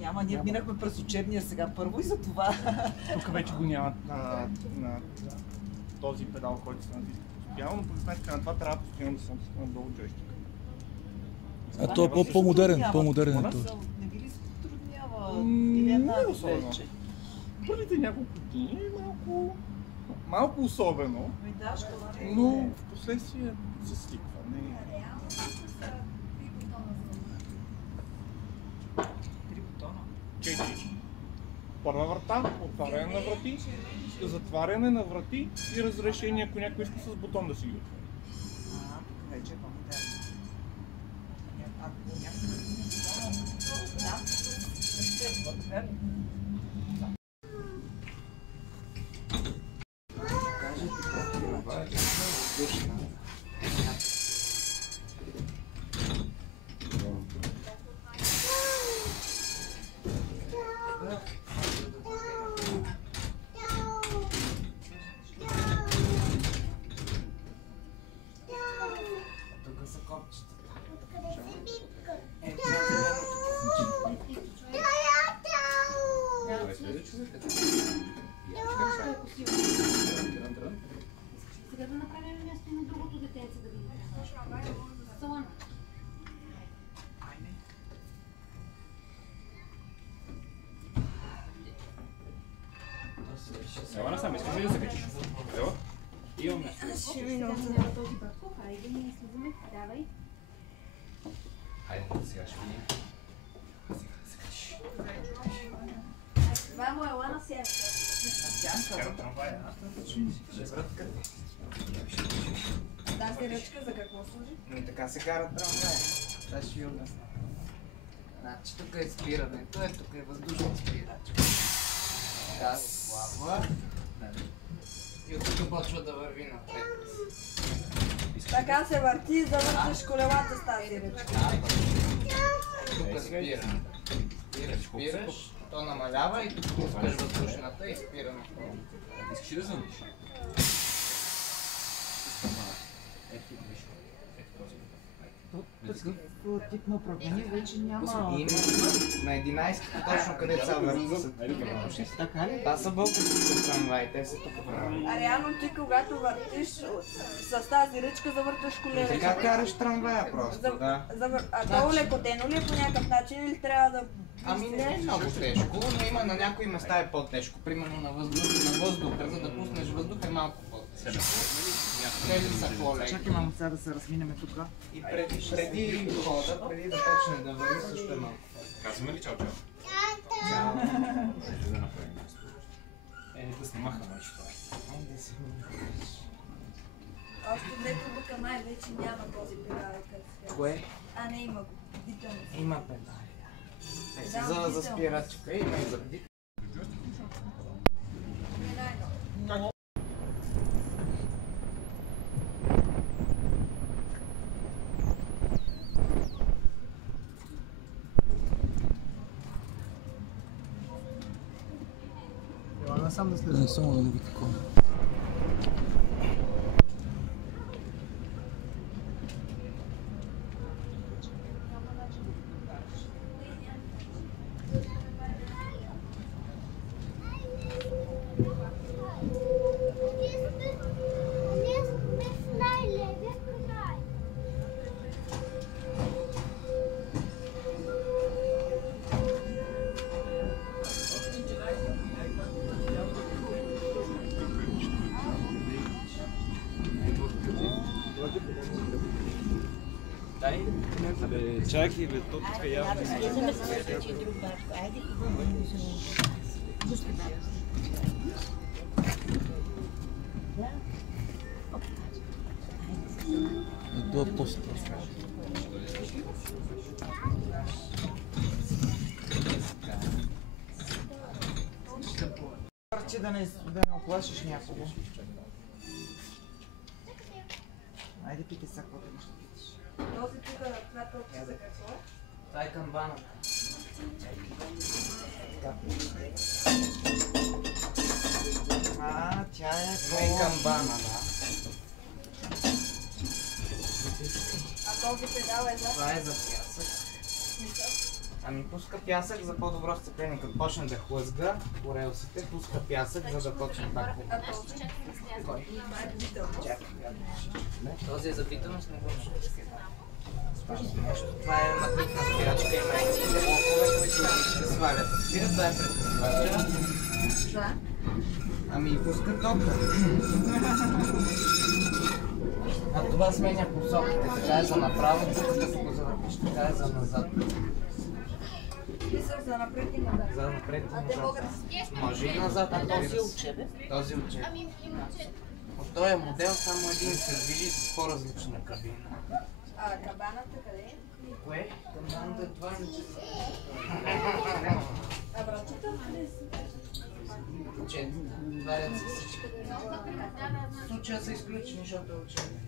Няма, ние минахме през учебния сега първо и за това. Тук вече го няма на този педал, който се натиска постоянно, но по сметка на това трябва постоянно да се натиска надолу джойстика. А то е по-модерен, по-модерен е този. Не ви ли се затруднява? Или една вече? Първите няколко дни малко особено, но в последствие се свиква. Три бутона. 4. Първа врата, отваряне на врати, затваряне на врати и разрешение, ако някой иска с бутон да си ги отвори. Тук вече е по-модерно. Сега да направим място на другото детенце да видим. Салон. Ела, насам, искаш ли да се качиш? Ела? Имам нещо. Ще минем за този Батков. Айде, ние слизаме. Давай. Хайде, сега ще видим. Сега да се качиш. Мамо, ела на сянка. Карам трамвая. Тази ръчка за какво служи? Но така се карат трамвая. Сега ще ви обясня. Значи тук е спирането, тук е въздушно спирачка. Така се плавва. И от тук почва да върви напред. Така се върти и завъртиш колелата с тази ръчка. Тук спира. Спираш, то намалява и тук пускаш въздушната и спира на това. Искаш ли да звъниш? Ето тук виж. Ето този. Такъв тип на управление вече няма. На 11 точно където са върти. Така ли? Това са българските трамваи, те са тук. А реално ти когато въртиш с тази ръчка завърташ колелата. Така караш трамвая просто, да. А то лекотено ли е по някакъв начин или трябва да... Ами не е много тежко, но има на някои места е по-тежко. Примерно на въздуха, за да пуснеш въздух е малко по-тежко. Тези са по-леки. Чакай, мамо, сега да се разминеме тук. И преди хода, преди да почне да върви, също е малко. Казваме ли чао-чао? Чао. Ще да направим нещо. Да снимаха, мачи това. Айде си. Още дето тук май вече няма този педал. Кое? А не има го. Има педали. За спирачка има и за вдик. Сам да след. Не, само да не би такова. Чакай, бе, то тук явно. До поста. Парче да не оплашиш някого. Айде пити сега, какво имаш да питаш. Този тук това топче за какво? Това е камбаната. А, тя е Има и камбана, да. А този педал е за... Това е за пясък. Ами пуска пясък за по-добро сцепление. Като почне да хлъзга по релсите, пуска пясък, за да точно пак хубаво. Този е за битумност, не го нещо. Това е магнитна спирачка, има и блокове, които ще свалят. Спира, това е прекъсвача. Да. Ами пуска тока. А това сменя посоките. Така е за направо, като го завъртиш, така е за назад. Мисъл за напред и назад. За напред и А те могат назад. да Може и назад, а този учебе. Този учебе. От този модел само един се движи с по-различна кабина. А кабаната къде е? Кое? Кабаната е това иначе. А вратата къде си? Учебе. Варят се всички. В случая са изключени, защото е учебе.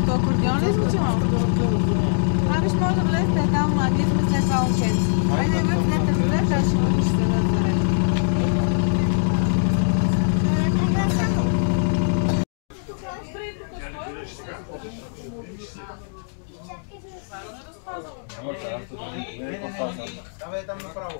Като акордеон ли звучи малко? Виж, може да влезете там, а ние сме след това ученци. Айде, вие влезете в влез, аз ще бъдеш се разберете. Давай там направо.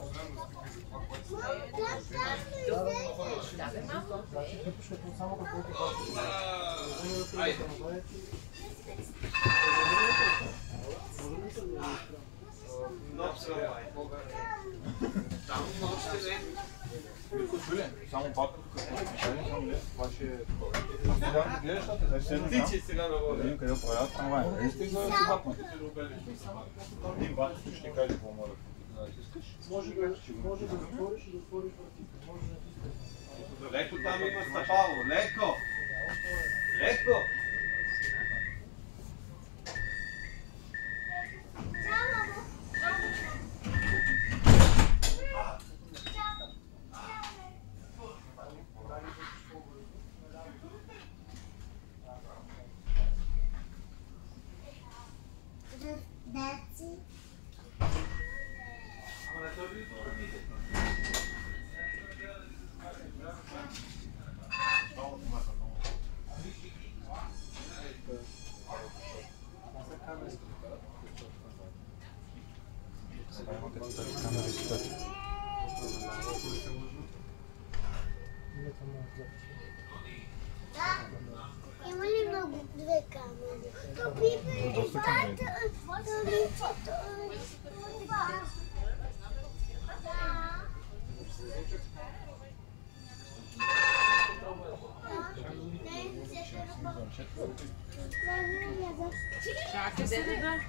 Само пак това ще гледаш, сега да водя. Къде правят трамвай. Искай да си бакна. Един бак ще каже какво мога да искаш. Може да затвориш и да отвориш вратите. Леко там има стъпало. Леко! Леко! Има ли много две камери? Доста камери. Чакай се да.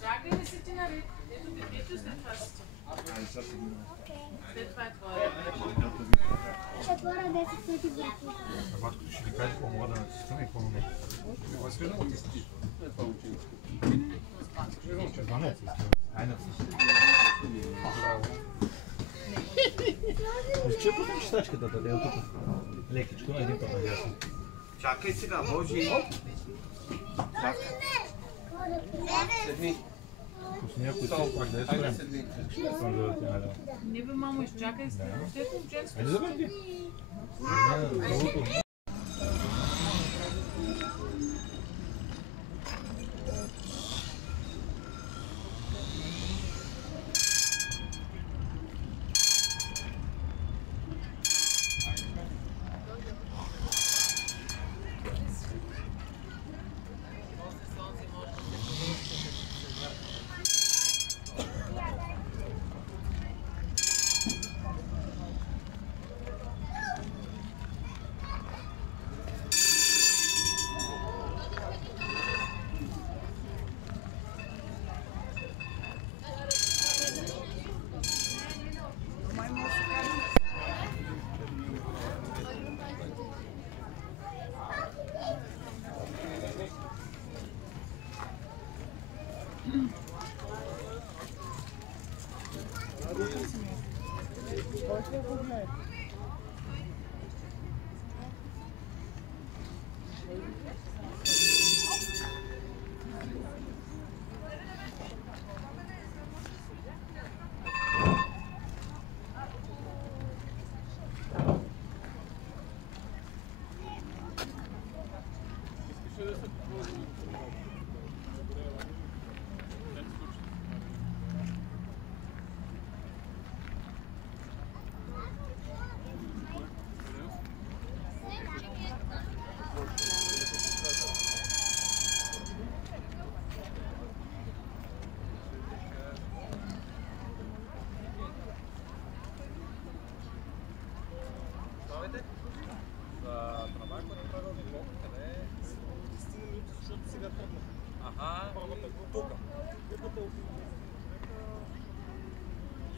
Чакай да си ти наред. Ето детето след това си. След това е твоя. Ще отворя 10 пъти врати. Баткото ще ви каже какво мога да натискам и какво не. Това си да натисти. Това е ученичко. Черванец. Айде Изчепвам чистачката, да е тук. Лекичко на един път надясно. Чакай сега, Божи. Чакай. Седни. Айде, седни. Не бе, мамо, изчакай се. Айде завърти.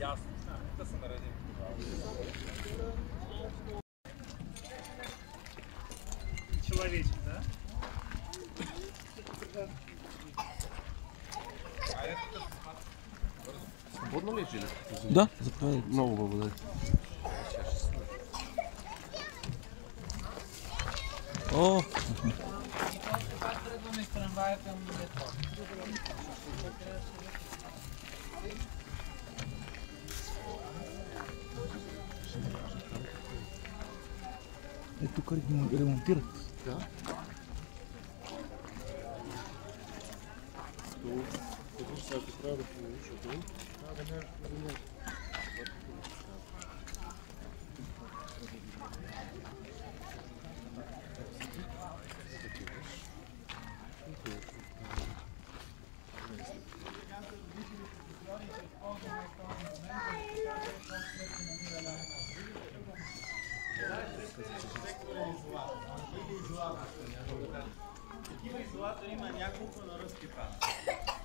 Ясно. Да се наредим. Человечек, да? Свободно ли е, Жиле? Да, заповядайте. Много благодаря. О! Пак тръгваме с трамвая към метро. Е, тук ремонтират. Да. Такива изолатори има няколко на ръски пан.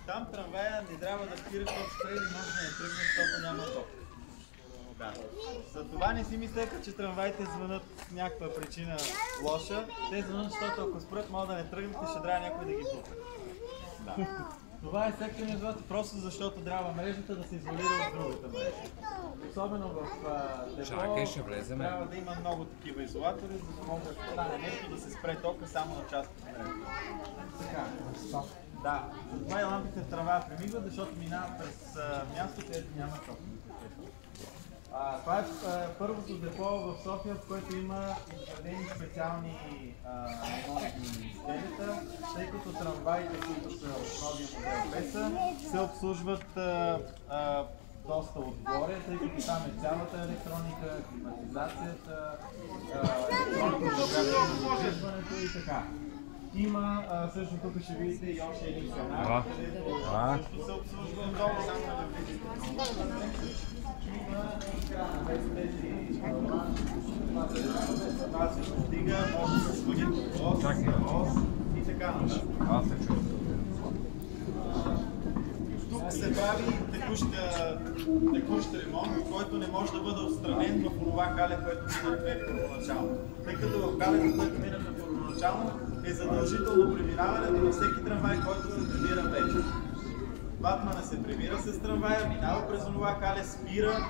Там трамвая не трябва да спира, защото спре или може да не тръгне, защото няма ток. Да. Затова не си мислеха, че трамваите звънат с някаква причина лоша. Те звънат, защото ако спрат, могат да не тръгнете, ще трябва някой да ги пука. Да. Това е секторния изолатор, просто защото трябва мрежата да се изолира от другата мрежа. Особено в депо трябва да има много такива изолатори, за да може да стане нещо да се спре тока само на част от мрежата. Така. Да, затова и лампите в трамвая премигват, защото минават през място, където няма ток. Това е първото депо в София, в което има изградени специални ремонтни стелета, тъй като трамваите, които са от новия модел ПЕСА, се обслужват доста отгоре, тъй като там е цялата електроника, климатизацията, електронното и така. Има, също тук ще видите и още един канал, където също се обслужва отдолу, само да видите. Има и крана, без тези това се достига, може да се свъди ос и така нататък. Тук се прави текущ ремонт, който не може да бъде отстранен в това хале, което минахме първоначално. Тъй като в халето, което минахме първоначално, е задължително преминаването на всеки трамвай, който се премира вече. Ватмана се премира с трамвая, минава през това хале, спира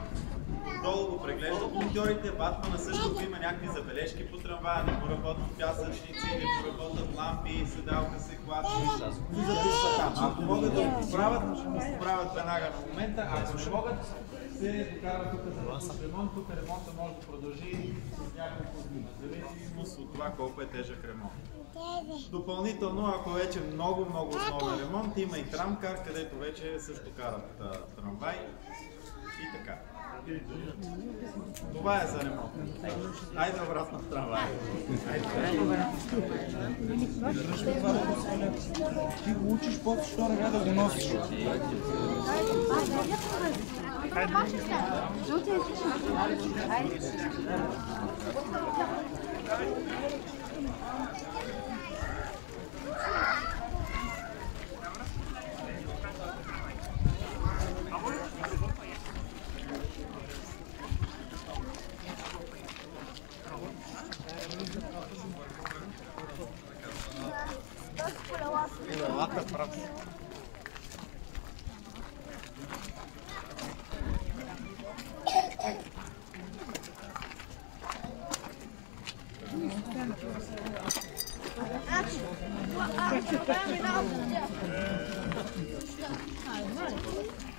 долу го преглеждат мониторите, Батмана също има някакви забележки по трамвая, не поработят пясъчници, не поработят лампи, седалка се клати, и записват там. Ако могат да го поправят веднага на момента, ако не могат, се докарва тук за ремонт. Тук ремонта може да продължи с няколко дни, в зависимост от това колко е тежък ремонт. Допълнително, ако вече много основен ремонт, има и трамкар, където вече също карат трамвай и така. Това е за ремонт. Айде обратно в трамвай. Ти го учиш, после що ръга да го носиш.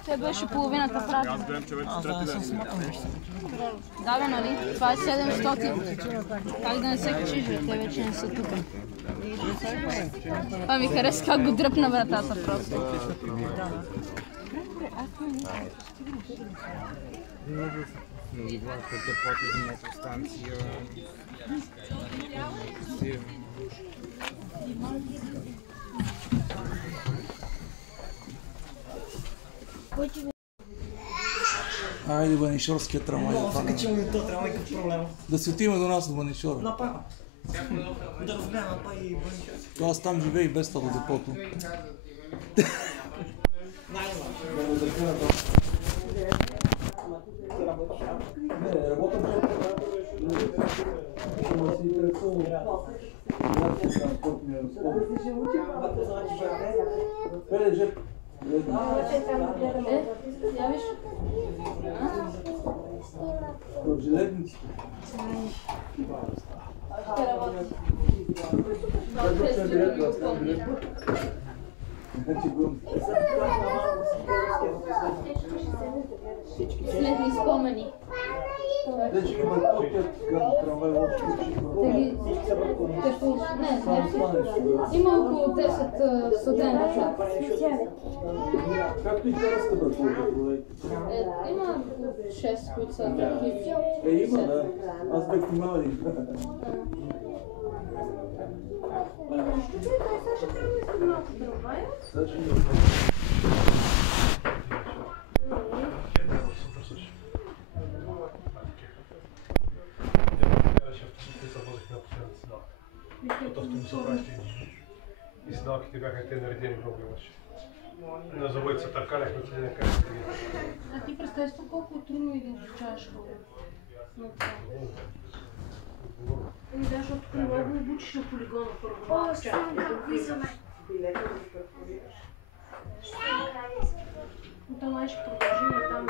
Те беше половината празна. Аз гледам, че вече трети ден. Да бе, нали? Това е 700. Как да не се качиш, бе? Те вече не са тук. Това ми хареса как го дръпна вратата просто. Айде, Банишорския трамвай да фанем. Качваме то трамвай като проблема. Да си отиваме до нас до Банишора. Напага. Да разгледам па и Банишорски. То аз там живея и без това до депото. Не, работам Явиш? в железниците. Ще работи. Следни спомени. Вече има токият трамвай въобще. Има около 10 студента. Както и караска бъркова, Има 6, които са активни. има, да. Аз бях малин. От автомобилите и знаките бяха те наредени много имаше. На завоите се търкаляхме, че не кажете. А ти представиш колко е трудно и да обучаваш хора? Да, защото тук не мога да обучиш на полигона първо. О, става как влизаме. Там май ще продължим и там.